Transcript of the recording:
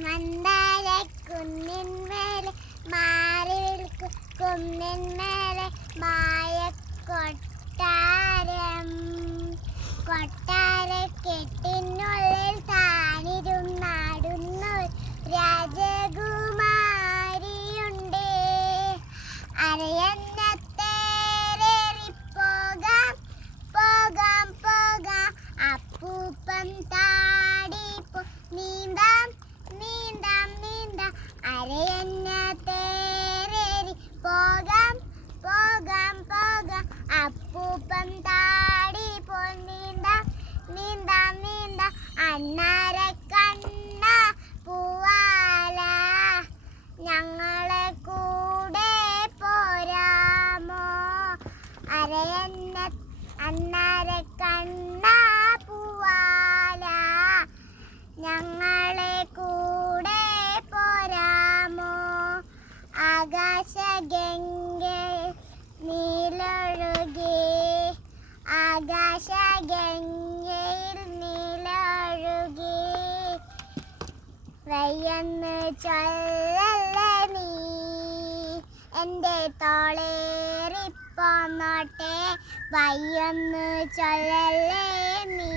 മന്ദാരക്കുന്നിന്മേലെ മാറി വിൽക്കും കുന്നിന്മേലെ മായ കൊട്ടാരം. കൊട്ടാരക്കെട്ടിനുള്ളിൽ താനിരുന്നാടുന്ന രാജകുമാരിയുണ്ട്. അരയന്നത്തേറി പോകാം പോകാം പോകാം അപ്പൂപ്പൻ താടിപ്പോ നീന്താം നീന്താം നീന്താം. അരയന്നത്തേറി പോകാം പോകാം പോകാം അപ്പൂപ്പൻ താടിപ്പോ നീന്താം നീന്താം നീന്താം. അണ്ണാര കണ്ണ പൂവാല ഞങ്ങളെ കൂടെ പോരാമോ? അണ്ണാര കണ്ണ പൂവാല ഞങ്ങളെ കൂടെ പോരാമോ? ആകാശഗംഗേ നീലൊഴുകി ആകാശഗംഗയിൽ നീലൊഴുകി വയ്യെന്ന് ചൊല്ലല്ലേ നീ എൻ്റെ തോളേറിപ്പോന്നോട്ടെ വയ്യെന്ന് ചൊല്ലല്ലേ നീ.